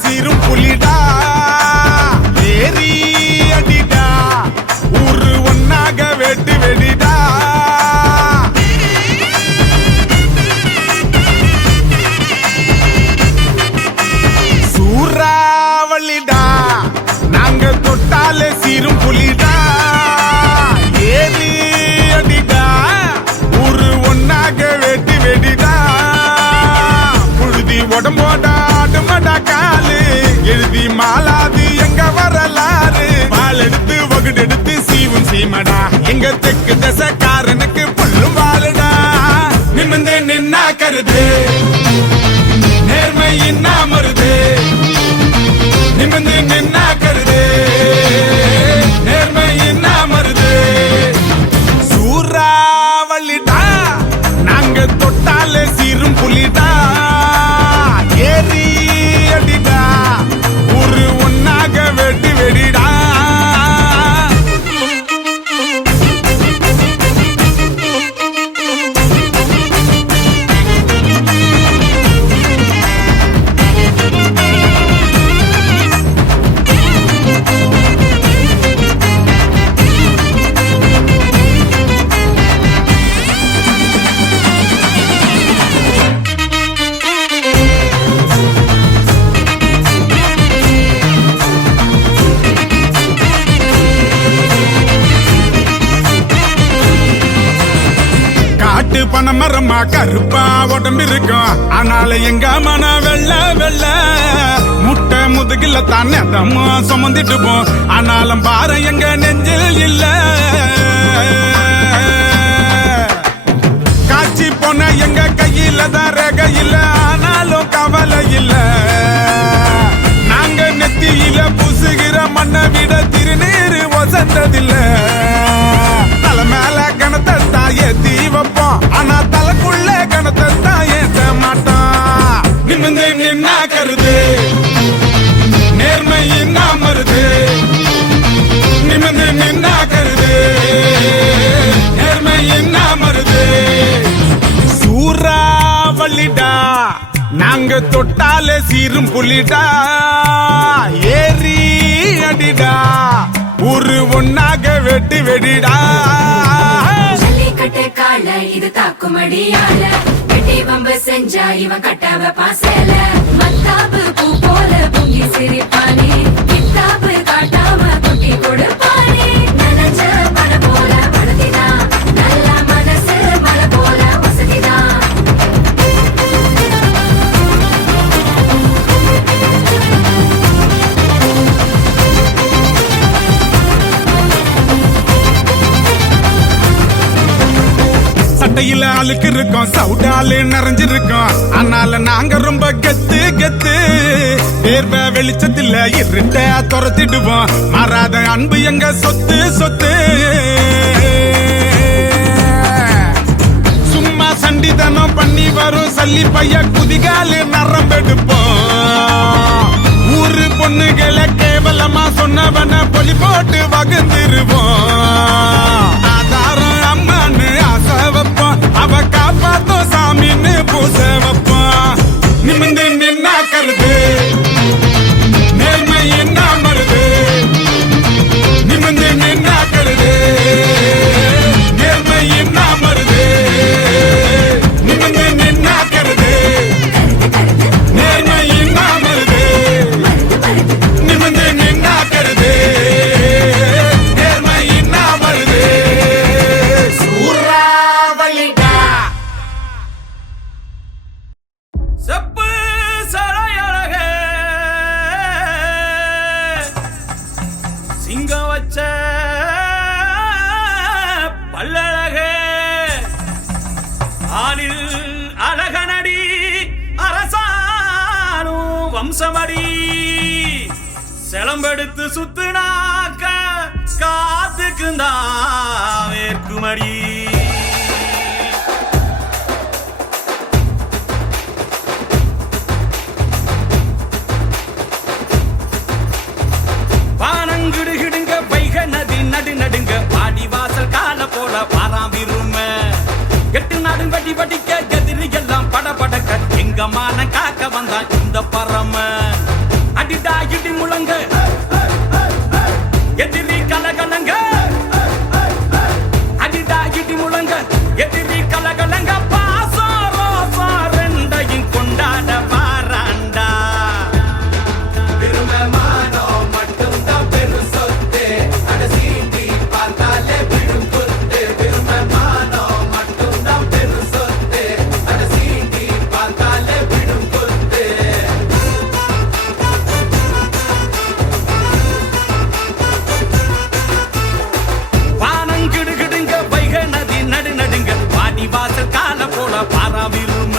சீரும் புலிடா ஏறி அடிடா ஊரு ஒன்னாக வெட்டு வெடிடா சூறாவளிடா நாங்க தொட்டாலே சீரும் புலிடா ஏறி அடிடா ஊரு ஒன்னாக வெட்டு வெடிடா புழுதி உடம்போட ஆடுமடா காலு எழுதி மாலாது எங்க வரலாறு பால் எடுத்து வகுடு எடுத்து சீவும் சீமடா எங்க தெற்கு தசக்காரனுக்கு புல்லும் வாழுடா நிமிந்து நின்னா கருது நேர்மை இன்னா மருது நிமிந்து நின்னா கருது நேர்மை இன்னா மருது சூறாவளிடா நாங்க தொட்டாலே சீரும் புலிடா ஏறி அடிடா ஒரு ஒன்னாக வெட்டி வெடிடா பணமரமா கருப்பா உடம்பு இருக்கும் ஆனால எங்க மன வெள்ள வெள்ள முட்டை முதுகில தானே தம்மா சுமந்துட்டு போம் ஆனாலும் பாரு எங்க நெஞ்சில் இல்ல காட்சி போன எங்க கையில தான் ரேக இல்ல ஆனாலும் கவலை இல்ல நாங்க நெத்தியில பூசுகிற மண்ணை விட திருநீர் வசந்ததில்ல தலை மேல கணத்தை தான் ஏத்தி வைப்போம் ஆனா தலைக்குள்ள கணத்தை தான் ஏத்த மாட்டோம் நிமிந்து நின்னா கருது நேர்மை இன்னா மருது நிமிந்து நின்னா கருது நேர்மை இன்னா மருது சூறாவளிடா நாங்க தொட்டாலே சீரும் புலிடா ஏறி அடிடா ஒரு ஒன்னாக வெட்டி வெடிடா ஜல்லிக்கட்டு கால இது தாக்குமடியால வெட்டி வம்பு செஞ்சா இவன் கட்டவ பாசல மத்தாப்பு பூ போல பொங்கி சிரிப்பானே கித்தாப்பு காட்டாம கொட்டி கொடுப்பானே நனஞ்ச மன போல வளர்த்திதான் நல்ல மனசு மலை போல வசதிதான் சட்டையில அழுக்கு இருக்கோம் சவுடாலு நிறைஞ்சிருக்கோம் ஆனால நாங்க ரொம்ப கெத்து கெத்து தேர்வ வெளிச்சத்துல இருட்ட துரத்திடுவோம் மாறாத அன்பு எங்க சொத்து சொத்து சும்மா சண்டிதனம் பண்ணி வரும் சல்லி பைய குதிகாலு நரம்பெடுப்போம் ஊரு பொண்ணுகளை கேவலமா சொன்னவன பொலி போட்டு வகுந்துருவோம் ஆதாரம் அம்மான்னு ஆசை வைப்போம் அவ காப்பாத்தோம் சாமின்னு பூச வைப்போம் நிமிந்து நின்னா கருது நேர்மை என்ன மருது நிமிந்து நின்னா கருது நேர்மை என்ன மருது நிமிந்து நின்னா கருது நேர்மை என்ன மருது நிமிந்து நின்னா கருது நேர்மை என்ன மருது சூறாவளிடா செப்பு சடையழகே சிங்கம் வச்ச பல்லழகே ஆளில் அழகனடி அரசானும் வம்சமடி செலம்பெடுத்து சுத்துனாக்க காத்துக்குந்தா வேர்க்குமடி வானங்கிடுகிடுங்க வைக நதி நடு நடுங்க வாடி வாசல் கால போல பாராவிரும கெட்டு நாடும் வடி வடிக்க எதிரி எல்லாம் பட படக்க எங்க மான காக்க வந்தான் இந்த பரம முழங்க எதிரி கலகலங்க அடிடா இடி முழங்க எதிரி கலகலங்க பாசா ரோசா ரெண்டையும் கொண்டாட வாராண்டா திருமமானோ மட்டும்தான் பெரு சொத்து அட சீண்டி பார்த்தாலே விழும் குத்து திருமமானோ மட்டும்தான் பெரு சொத்து அட சீண்டி பார்த்தாலே விழும் குத்து வானங்கிடுகிடுங்க வைகை நதி நடுநடுங்க வாடி வாசல் கால போல பாராவிரும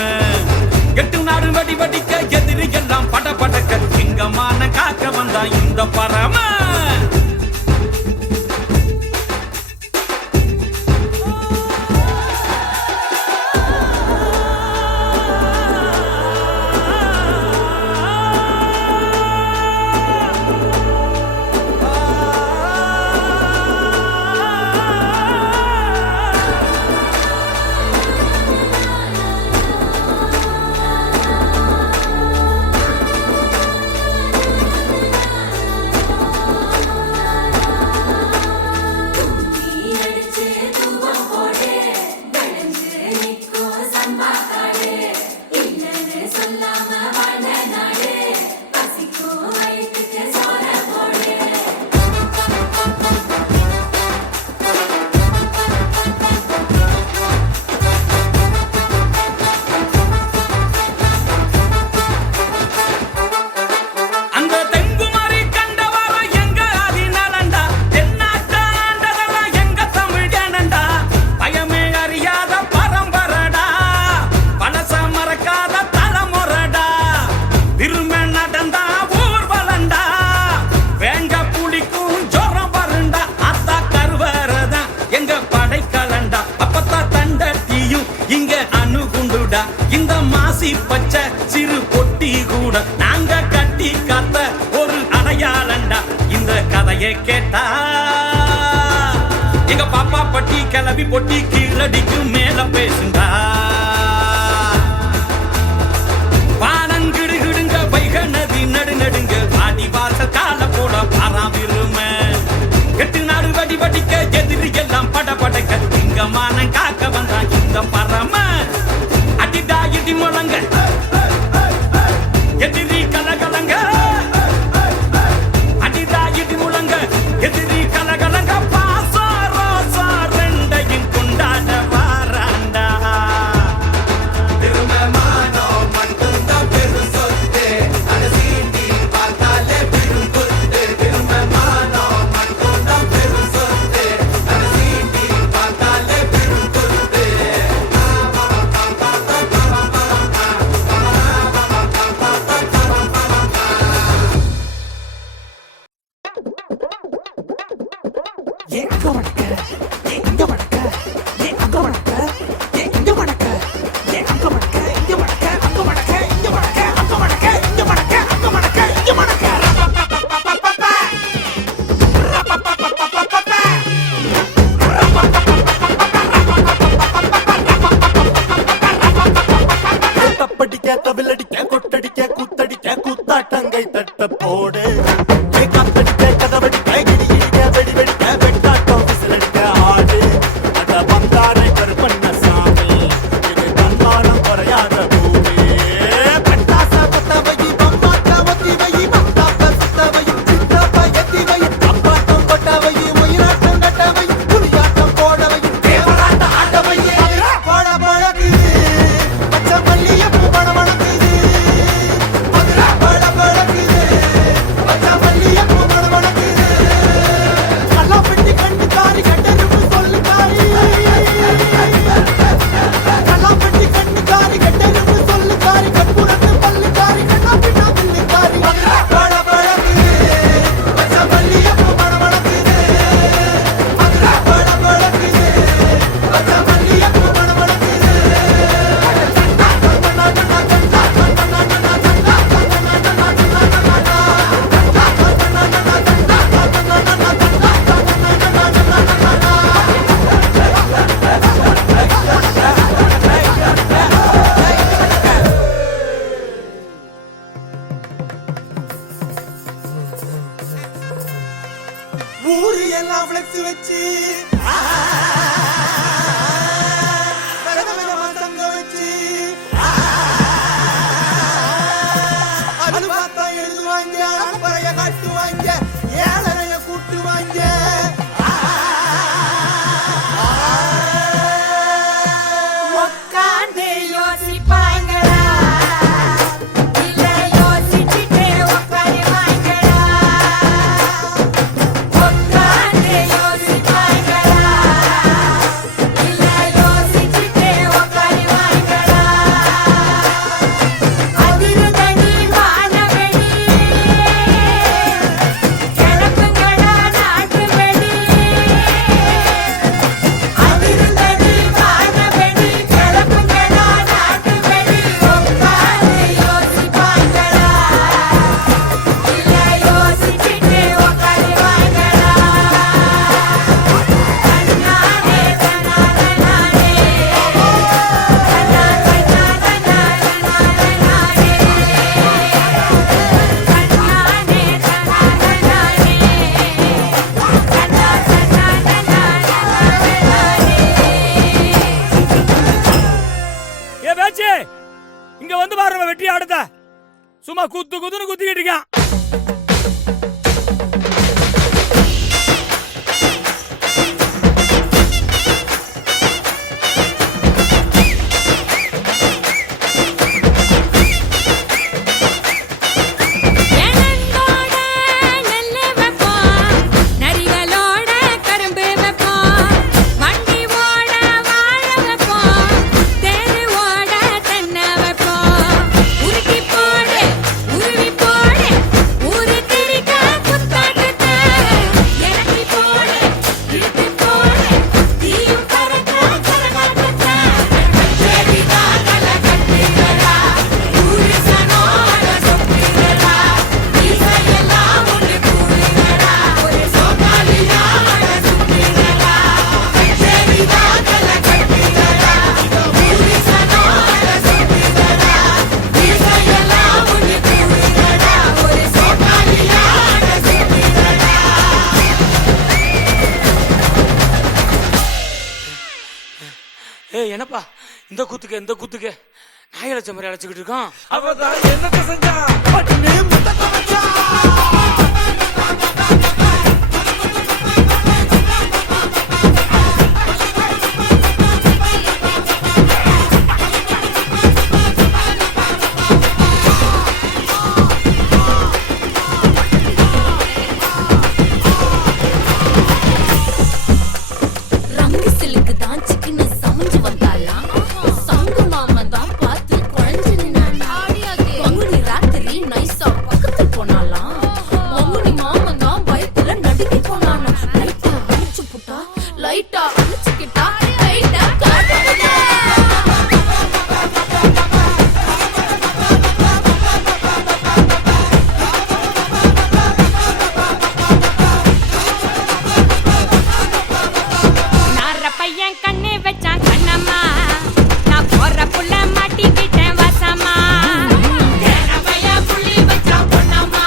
எட்டு நாடு வடி வடிக்க எதிரி எல்லாம் பட படக்க சிங்கமான காக்க வந்தா இந்த பரம நீ அடிச்சு தூவம் போடு விளைஞ்சு நிற்கும் சம்பா காடு இல்லைன்னு சொல்லாம வாழ்ந்த நாடு பசிக்கும் வயிற்றுக்கு சோற போடு அந்த தெங்குமாரி கண்டவர எங்க அதிநலண்டா தென்னாட்டாண்டதெல்லாம் எங்க தமிழ் ஜனண்டா பயமே அறியாத பரம்பரடா பழச மறக்காத தலைமுறடா திரும்ப நடந்தா ஊர்வலண்டா வேங்க புலிக்கும் ஜோரம் வருண்டா அத்தா கருவறதா எங்க படைக்கலண்டா அப்பத்தா தண்டட்டியும் இங்க அணுகுண்டுடா இந்த மாசி பச்சை சிறு பொட்டி கூட நாங்க கட்டி காத்த ஒரு அடையாளண்டா இந்த கதையை கேட்டா எங்க பாப்பா பட்டி கிளவி பொட்டி கீழடிக்கு மேல பேசுண்டா வானங்கிடுகிடுங்க வைகை நதி நடுநடுங்க வாடி வாசல் கால போட பாராவிரும எட்டு நாடு வடி வடிக்க எதிரி எல்லாம் பட படக்க சிங்கமான காக்க வந்தா இந்த பரம அடிடா இடி முழங்க எதிரி கலகலங்க அடிடா இடி முழங்க எதிரி கலகலங்க பாசா ரோசா ரெண்டையும் கொண்டாட வாராண்டா திருமமானோ மட்டும்தான் பெரு சொத்து அட சீண்டி பார்த்தாலே விழும் குத்து திருமமானோ மட்டும்தான் பெரு சொத்து அட சீண்டி பார்த்தாலே விழும் குத்து எல்லாம் ஃப்ளெக்ஸ் வச்சு தங்க வச்சு அது பார்த்தா எழுதுவாங்க பறைய காட்டுவாங்க ஏழைய கூட்டுவாங்க உட்கார்ந்து யோசிப்பாங்களா இல்ல யோசிச்சுட்டே உட்காருவாங்களா உட்கார்ந்து யோசிப்பாங்களா இல்ல யோசிச்சுட்டே உட்காருவாங்களா அதிர்தடி வானவெளி கிளம்புங்களா நாட்டு வெளி அதிர்தடி வானவெளி கிளம்புங்களா நாட்டு வெளி உட்கார்ந்து யோசிப்பாங்களா இல்ல யோசிச்சுட்டே உட்காருவாங்களா தன்னானே தன்னானே ஏ பேச்சு இங்க வந்து பாரு வெட்டி ஆடுத சும்மா குத்து குத்துன்னு குத்திக்கிட்டு இருக்கான் எண்ணந்தோட நெல்லு வைப்போம் நரிகளோட கரும்பு வைப்போம் வண்டி ஓட வாழை வைப்போம் தேரு ஓட தென்னை வைப்போம் உருட்டி போடு உருவி போடு ஊரு திரிக்க குத்தாட்டத்த இறக்கி போடு இழுத்து போடு தீயும் பறக்க கரகாட்டத்த செடிதான் கல கட்டுகிறா ஊரு சனோட சொப்புகிறா இசையெல்லாம் ஒன்று கூடுகிறா ஒரு சோகாலியாட சுற்றுகிறா செடிதான் கல கட்டுகிறா ஊரு சனோட சொப்புகிறா இசையெல்லாம் ஒன்று கூடுகிறா ஒரு சோகாலியாட சுற்றுகிறா ஏய் என்னப்பா இந்த குத்துக்கு நாய் அழைச்ச மாதிரி அழைச்சிக்கிட்டு இருக்கான் அவதான் என்னத்த செஞ்சா பட்டுன்னு முத்தத்தை வச்சா ரங்கு சிலுக்கு தான் சிக்கன சமைஞ்சு வந்தாலாம் சங்கு மாமா தான் பார்த்து குழஞ்சு நின்னானா பங்குனி ராத்திரி நைஸா பக்கத்து போனாலாம் பங்குனி மாமா தான் பயத்துல நடுங்கி போனானா லைட்டா அழிச்சு புட்டா லைட்டா அழிச்சுக்கிட்டா லைட்டா காட்டுக்கிட்டா நார பையன் கண்ணு வச்சான் கண்ணம்மா நான் போற புள்ள மாட்டிக்கிட்டேன் வசமா ஏன பையன் புள்ளி வச்சான் பொண்ணம்மா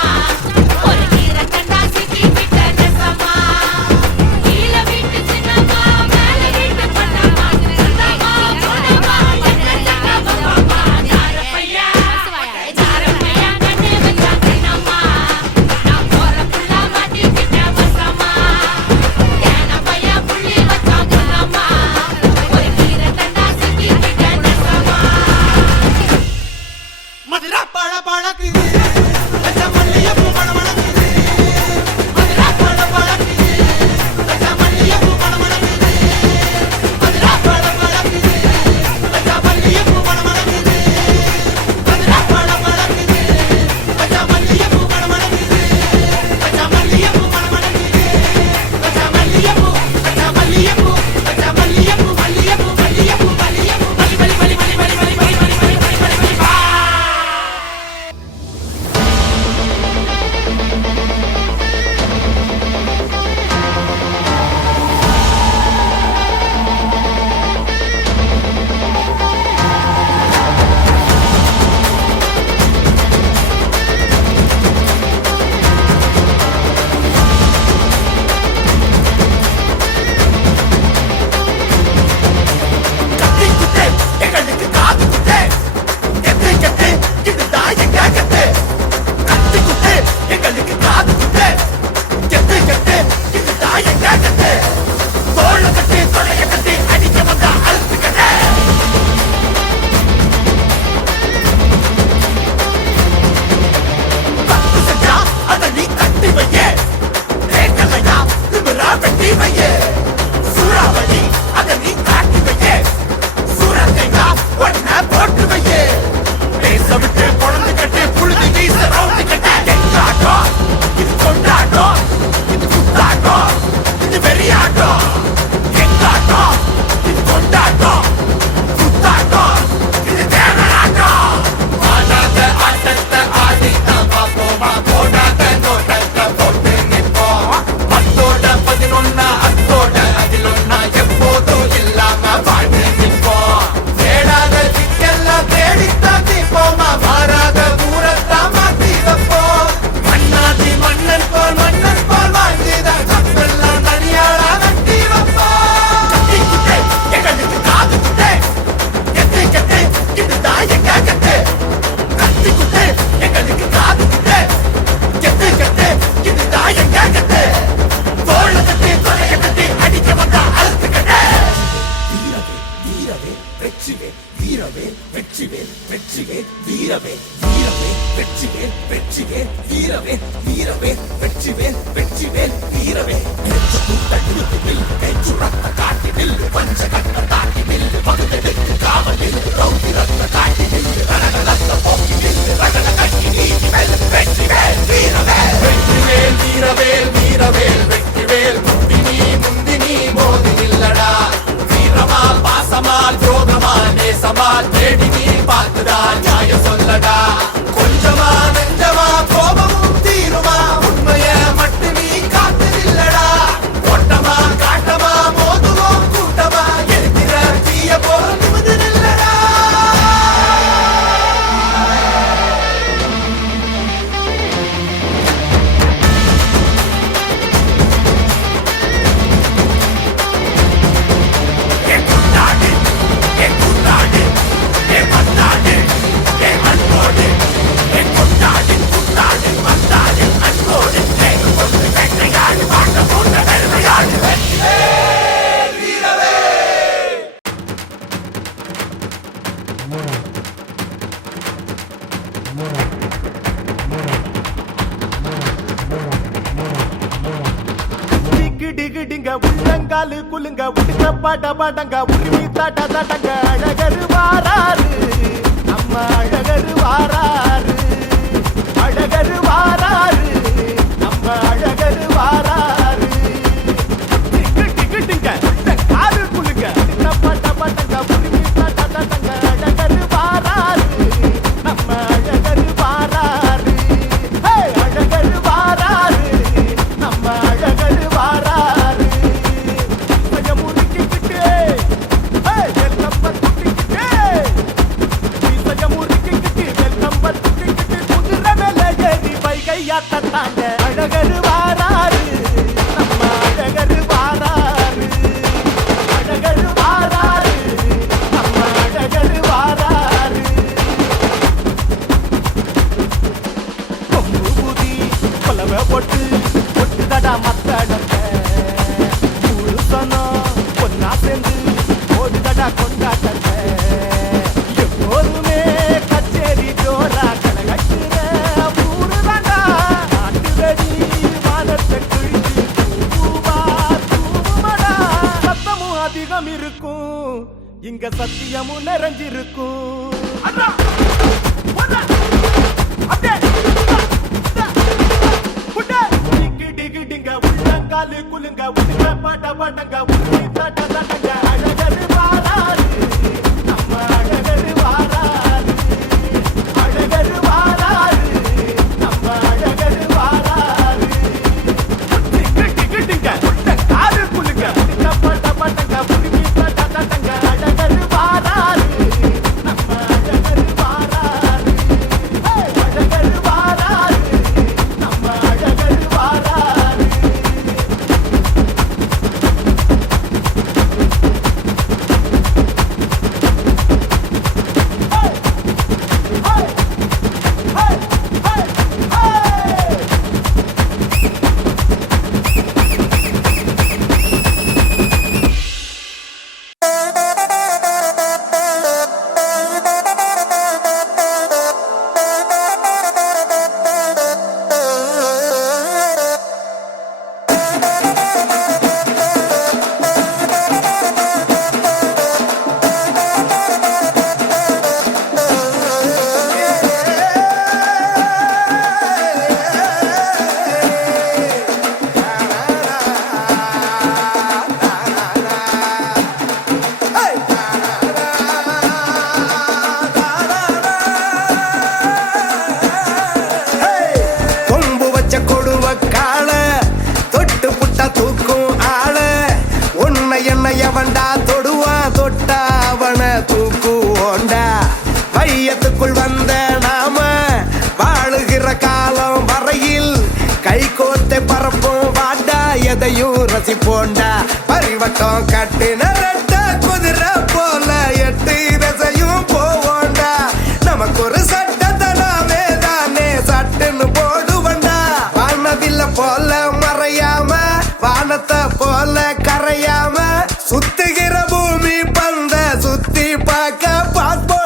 ஒரு கீரை தண்டா சிக்கிக்கிட்ட ரசமா கீழ வீட்டு சின்னம்மா மேல வீட்டு பொண்ணம்மா சின்னம்மா பொண்ணம்மா என்னம்மா நார பையன் கண்ணு வச்சான் கண்ணம்மா நான் போற புள்ள மாட்டிக்கிட்டேன் வசமா ஏன பையன் புள்ளி வச்சான் பொண்ணம்மா ஒரு கீரை தண்டா சிக்கிக்கிட்ட ரசமா மதுரா பழ பழக்குது வச்ச மல்லிகைப்பூ மணமணக்குது மதுரா பழ பழக்குது வச்ச மல்லிகைப்பூ மணமணக்குது மதுரா பழ பழக்குது வச்ச மல்லிகைப்பூ மணமணக்குது மதுரா பழ பழக்குது வச்ச மல்லிகைப்பூ மணமணக்குது வச்ச மல்லிகைப்பூ மணமணக்குது வச்ச மல்லிகைப்பூ வச்ச மல்லிகைப்பூ வச்ச மல்லிகைப்பூ மல்லிகைப்பூ மல்லிகைப்பூ மல்லிகைப்பூ மல்லி மல்லி மல்லி மல்லி மல்லி மல்லி மல்லி மல்லி மல்லி மல்லி உள்ளங்காலு குலுங்க உடுக்க பாட பாடங்க உரிமை தாட்ட தாட்டங்க அழகரு வாராரு நம்ம அழகரு வாராரு அழகரு வாராரு நம்ம அழகரு வாராரு டிக்கு டிக்குங்க காலு குலுங்க உடுக்க பாட பாடங்க உரிமை தாட்ட தாட்டங்க அழகரு வாராரு நம்ம அழகரு வாராரு ஹே அழகரு வாராரு நம்ம அழகரு வாராரு அழகரு வாராரு நம்ம அழகரு வாராரு அழகரு வாராரு நம்ம அழகரு வாராரு கொம்பு ஊதி கொலவை போட்டு பொட்டுதடா மத்தடங்க முழுசனம் பொன்னா சேர்ந்து ஓடுதடா கொண்டாட்டங்க எப்போதுமே கச்சேரி ஜோரா கலகட்டுற இருக்கும் இங்க சத்தியமும் நிறைஞ்சிருக்கும் உள்ளங்காலு குலுங்க உடுக்க பாட பாடங்க உரிமை தாட்ட தாட்டங்க அழகரு வாராரு நம்ம அழகரு வாராரு அழகரு வாராரு நம்ம அழகரு வாராரு டிக்கு காலு குலுங்க உடுக்க பாட பாடங்க உரிமை தாட்ட தாட்டங்க அழகரு வாராரு நம்ம அழகரு வாராரு அழகரு வாராரு நம்ம அழகரு வாராரு எவன்டா தொடுவான் தொட்டா அவனை தூக்குவோண்டா வையத்துக்குள் வந்த நாம வாழுகிற காலம் வரையில் கை கோர்த்து பரப்போம் வாண்டா எதையும் ரசிப்போண்டா பரிவட்டம் கட்டின ரெட்ட குதிரை போல எட்டு திசையும் போவோண்டா நமக்கு ஒரு சட்டத்தை நாமே தானே சட்டுன்னு போடுவோண்டா வானவில்ல போல மறையாம வானத்தை போல கரையாம சுத்துகிற பூமி பந்த சுத்தி பார்க்க பார்ப்போம்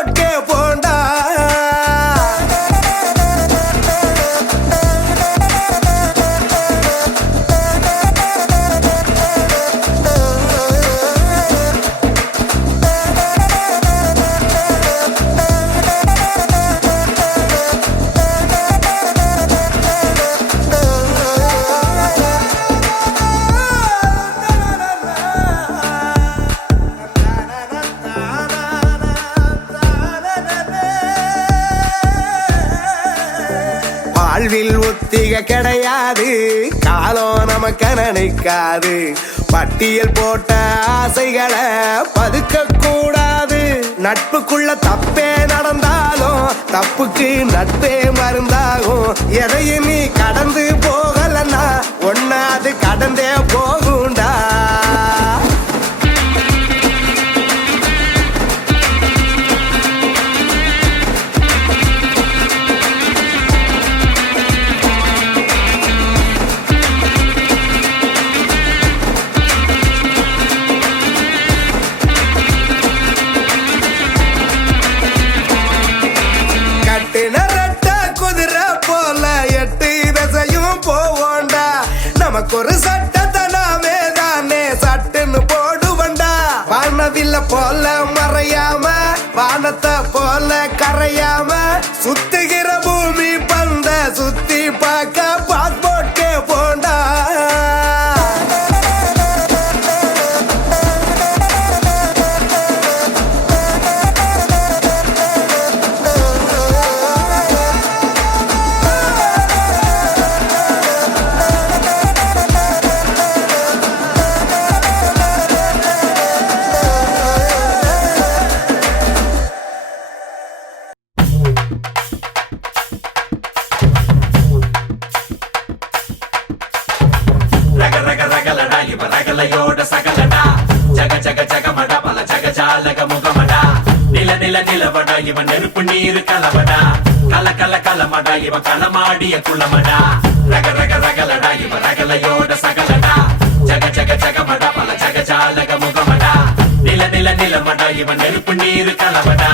வாழ்வில் ஒத்திக கிடையாது, காலம் நமக்கு நினைக்காது. பட்டியல் போட்ட ஆசைகளை பதுக்க கூடாது. நட்புக்குள்ள தப்பே நடந்தாலும் தப்புக்கு நட்பே மருந்தாகும். எதையும் நீ கடந்து போகலன்னா ஒன்னாது கடந்தே போகுண்டா. நமக்கு ஒரு சட்டத்தை நாமே தானே சட்டுன்னு போடுவண்டா. வானவில்ல போல மறையாம வானத்தை போல கரையாம சுத்துகிற பூமி பந்த சுத்தி பார்க்க பாஸ்போர்ட்கே போண்டா. ரகலையோட சகலடா ஜக ஜக ஜகமடா பல ஜக ஜாலக முகமடா. நில நில நிலவடா இவன் நெருப்பு நீரு கலவடா. கல கல கலமடா இவன் களமாடிய குளமடா. ரக ரக ரகலடா இவன் ரகலையோட சகலடா ஜக ஜக ஜகமடா பல ஜக ஜாலக முகமடா. நில நில நிலமடா இவன் நெருப்பு நீரு கலவடா.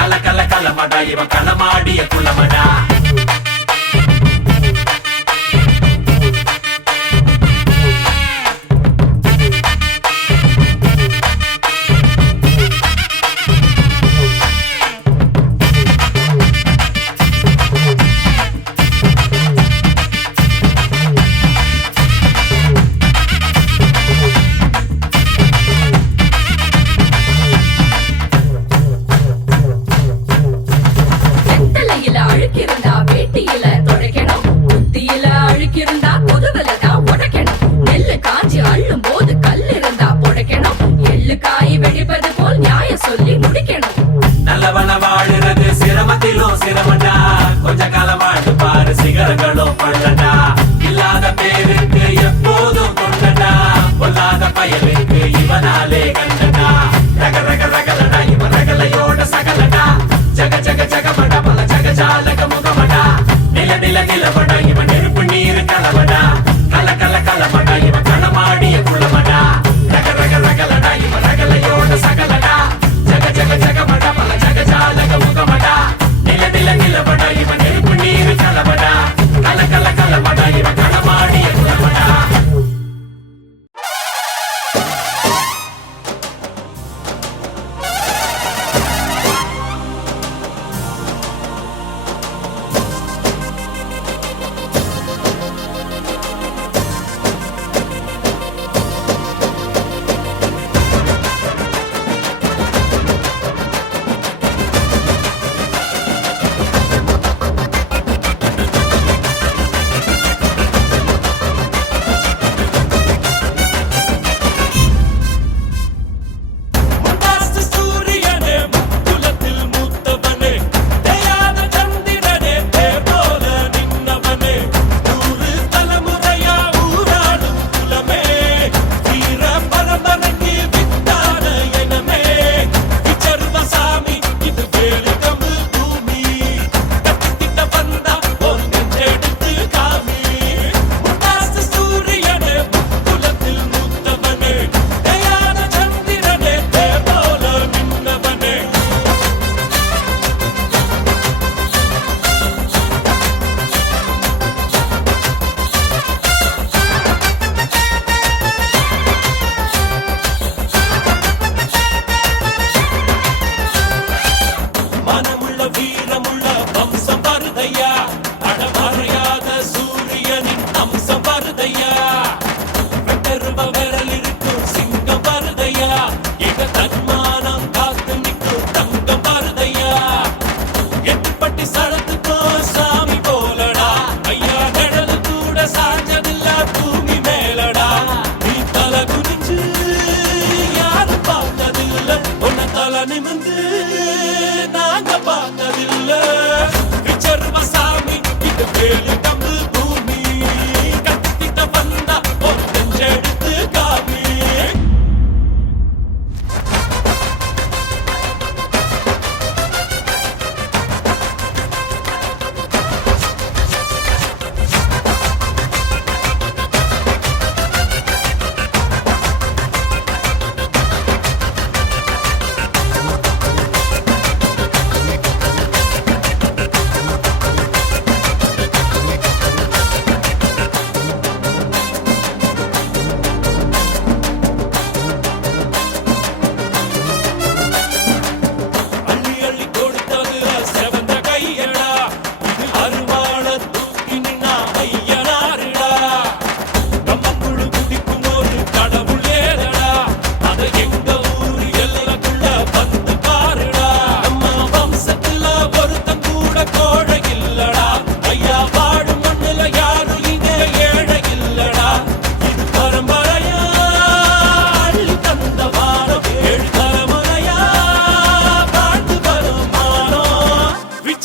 கல கல கலமடா இவன் களமாடிய குளமடா. அழுக்கிருந்தா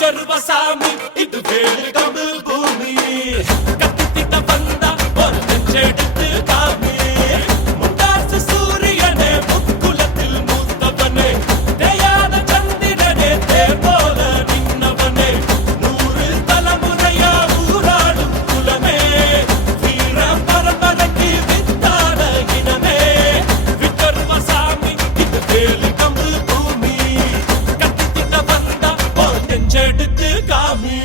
சர்வசாமி இது வேலு கம்பு பூமி கத்திட்ட வந்தா ஒரு நெஞ்செடுத்து காமி முண்டாசு சூரியனே முக்குலத்தில் மூத்தவனே தேயான சந்திரனே தேர் போல நின்னவனே 100 தலைமுறையா ஊராடும் குலமே வீர பரம்பரைக்கு வித்தான இனமே விக்கர்மசாமி இது வேலு கம்பு பூமி கத்திட்ட வந்தா ஒரு நெஞ்செடுத்து காமி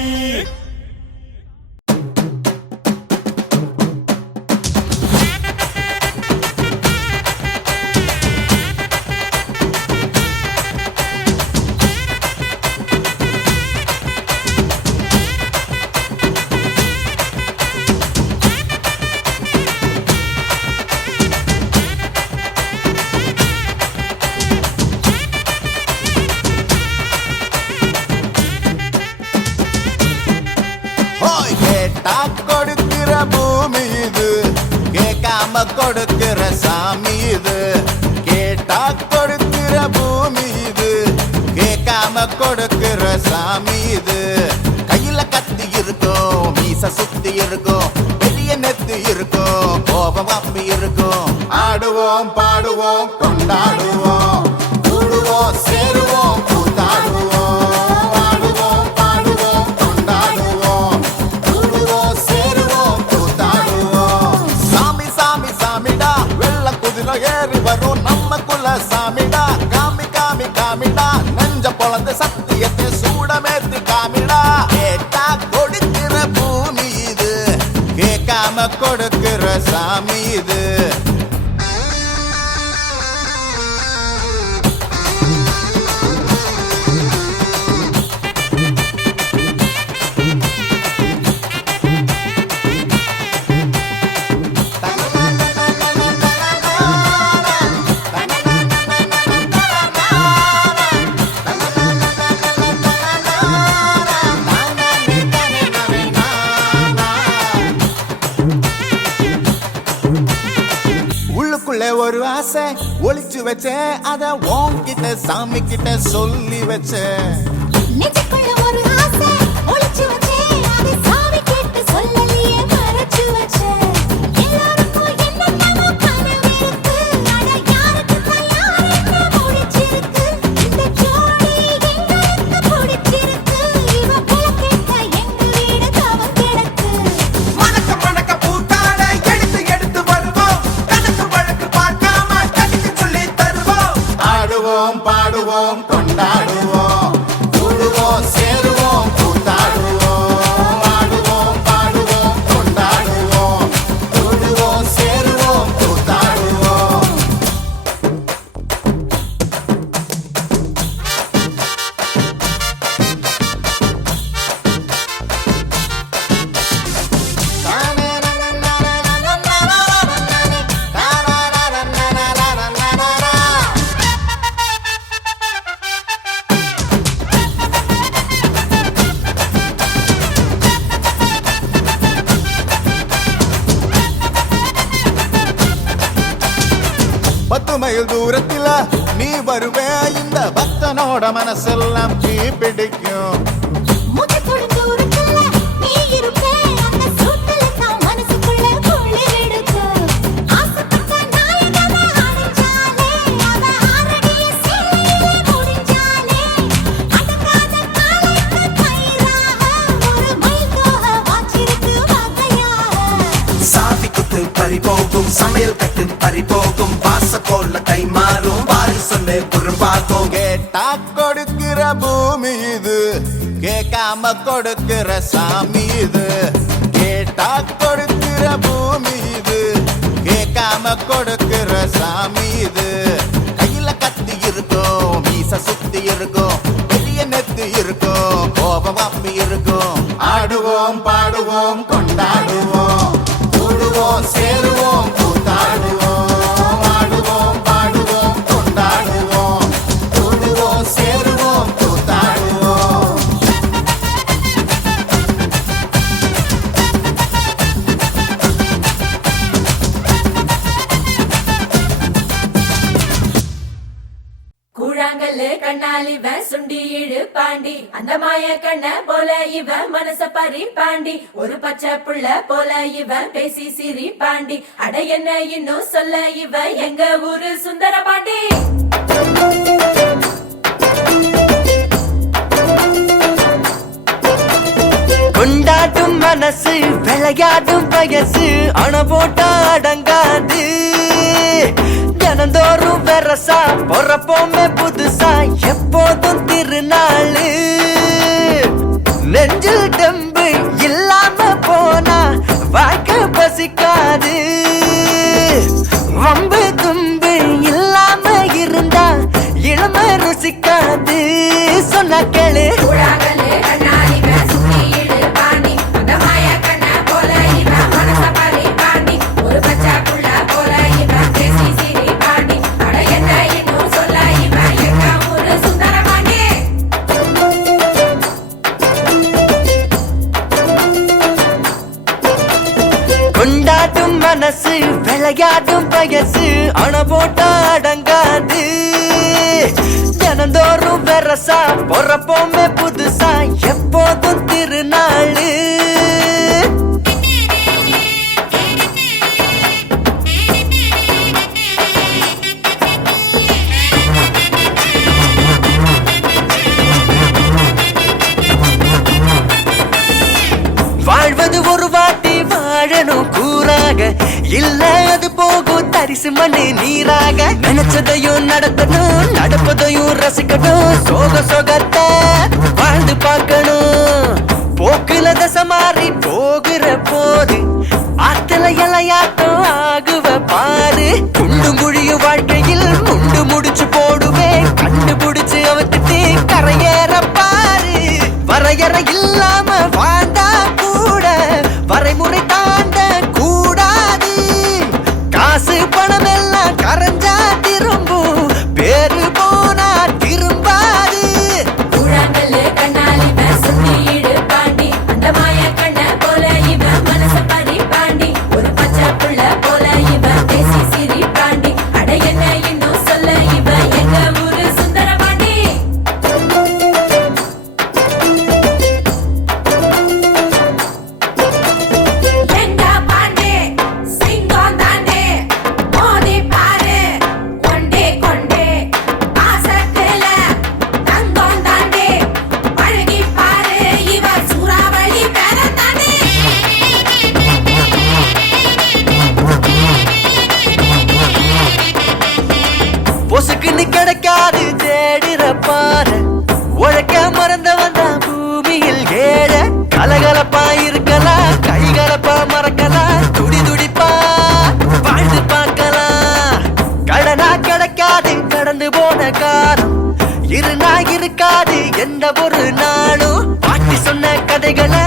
ஹோய் கேட்டா கொடுக்கிற பூமி இது கேட்காம கொடுக்கிற சாமி இது கேட்டா கொடுக்கிற பூமி இது கேட்காம கொடுக்கிற சாமி இது கையில கத்தி இருக்கும் மீச சுத்தி இருக்கும் பெரிய நெத்தி இருக்கும் கோபம் அப்பி இருக்கும் ஆடுவோம் பாடுவோம் கொண்டாடுவோம் கூடுவோம் சேருவோம் கூத்தாடுவோம் ஆடுவோம் பாடுவோம் கொண்டாடுவோம் கூடுவோம் சேருவோம் கூத்தாடுவோம் சாமி சாமி சாமிடா வெள்ளம் குதிரை ஏறி வரும் நம்ம குல சாமிடா காமி காமி காமிடா நெஞ்ச பொழந்து சத்தியத்தை சூடமேத்தி காமிடா கேட்டா கொடுக்கிற பூமி இது கேட்காம கொடுக்கிற சாமி இது உள்ளுக்குள்ள ஒரு ஆசை ஒளிச்சு வச்சேன் அத உன்கிட்ட சாமி கிட்ட சொல்லி வச்சேன் நெஞ்சுக்குள்ள ஒரு ஆசை ஒளிச்சு வச்சேன் அது சாமி கேட்டு சொல்லலையே மறைச்சு வச்சேன் எல்லாருக்கும் என்னென்னமோ கனவு இருக்கு அட யாருக்கு யார் என்ன முடிச்சிருக்கு இந்த ஜோடி எங்களுக்கு பிடிச்சிருக்கு இவ போல கேட்ட எங்க வீடு தவம் கிடக்கு மணக்க மணக்க பூத்தாட எடுத்து எடுத்து வருவோம் கணக்கு வழக்கு பார்க்காம கணிக்கு சொல்லி தருவோம் ஆடுவோம் பாடுவோம் கொண்டாடுவோம் கூடுவோம் சேருவோம் கூத்தாடுவோம் ஆடுவோம் பாடுவோம் கொண்டாடுவோம் கூடுவோம் சேருவோம் கூத்தாடுவோம் பத்து மைல் தூரத்தில நீ வருவே இந்த பக்தனோட மனசெல்லாம் தீ பிடிக்கும் முகத்தோட தூரத்துல நீ இருப்பே அந்த சூட்டுல நான் மனசுக்குள்ள குளிர் எடுத்து ஆசைப்பட்ட நாயகன அடைஞ்சாலே அவ ஆரடிய சேலையிலே முடிஞ்சாலே அடங்காத காலைக்கு கயிறாக ஒரு மைல் தோக வாச்சிருக்கு வகையாக சாவி குத்து பறிபோகும் சமையல் கட்டு பறிபோகும் வாச போல கை மாறும் வாரி சொல்லு பொறுப்பாகும் கேட்டா கொடுக்கிற பூமி இது கேட்காம கொடுக்கிற சாமி இது கேட்டா கொடுக்கிற பூமி இது கேட்காம கொடுக்கிற சாமி இது கையில கத்தி இருக்கும் மீச சுத்தி இருக்கும் பெரிய நெத்தி இருக்கும் கோபம் அப்பி இருக்கும் ஆடுவோம் பாடுவோம் கொண்டாடுவோம் கூடுவோம் சேருவோம் கூத்தாடுவோம் ஆடுவோம் பாடுவோம் கொண்டாடுவோம் கூடுவோம் சேருவோம் கூத்தாடுவோம் கூழாங்கல்லு கண்ணாலி சுண்டி இழுப்பான் பாண்டி அந்த மாய கண்ண போல இவன் மனச பறி பாண்டி ஒரு பச்சை புள்ள போல இவன் பேசி சிரி பாண்டி அட என்ன இன்னும் சொல்ல இவன் எங்க ஊரு சுந்தர பாண்டி கொண்டாட்டும் மனசு விளையாடும் வயசு அண போட்டா அடங்காது தினந்தோறும் வெரசா பொறப்போமே புதுசா எப்போதும் திருநாளு நெஞ்சில் டெம்பு இல்லாம போனா வாழ்க்கை பசிக்காது வம்பு தும்பு இல்லாம இருந்தா இளம ருசிக்காது சொன்ன கேளு கொண்டாட்டும் மனசு விளையாடும் வயசு அண போட்டா அடங்காது தினந்தோறும் வெரசா பொறப்போமே புதுசா எப்போதும் திருநாளு வாழ்வது ஒரு வாட்டி வாழணும் கூறாக இல்ல அது போகும் தரிசு மண்ணு நீராக நினைச்சதையும் நடத்தணும் நடப்பதையும் ரசிக்கணும் சோக சோகத்தை வாழ்ந்து பார்க்கணும் போக்குல தசை மாறி போகிற போது ஆத்துல இலையாட்டம் ஆகுவ பாரு குண்டும் குழியும் வாழ்க்கையில் முண்டு முடிச்சு போடுவேன் கண்டுபிடிச்சு அவத்துட்டு கரையேற பாரு வரையறை இல்லாம வாழ்ந்தா கூட வரைமுறை தாண்ட கூடாது காசு பணம் எல்லாம் கரைஞ்சா திரும்பும் பேரு போனா திரும்பாது கூழாங்கல்லு கண்ணால் இவன் சுத்தி இடு பாண்டி அந்த மாய கண்ண போல இவன் மனச பறி பாண்டி ஒரு பச்சை புள்ள போல இவன் பேசி சிரி பாண்டி அட என்ன இன்னும் சொல்ல இவன் எங்க ஊரு சுந்தர பாண்டி எங்க பாண்டி சிங்கம் தாண்டி மோதி பாரு கொண்டே கொண்டே பாசத்துல தங்கம் தாண்டி பழகி பாரு இவ சூறாவளி பேர தாண்டி பொசுக்குன்னு கிடைக்காது தேடுற பாரு உழைக்க மறந்தவன் தான் பூமியில் ஏழ கலகலப்பா இருக்கலாம் கைகலப்பா மறக்கலாம் துடி துடிப்பா வாழ்ந்து பார்க்கலாம் கடனா கிடைக்காது கடந்து போன காலம் இருனா இருக்காது எந்த ஒரு நாளும் பாட்டி சொன்ன கதைகளை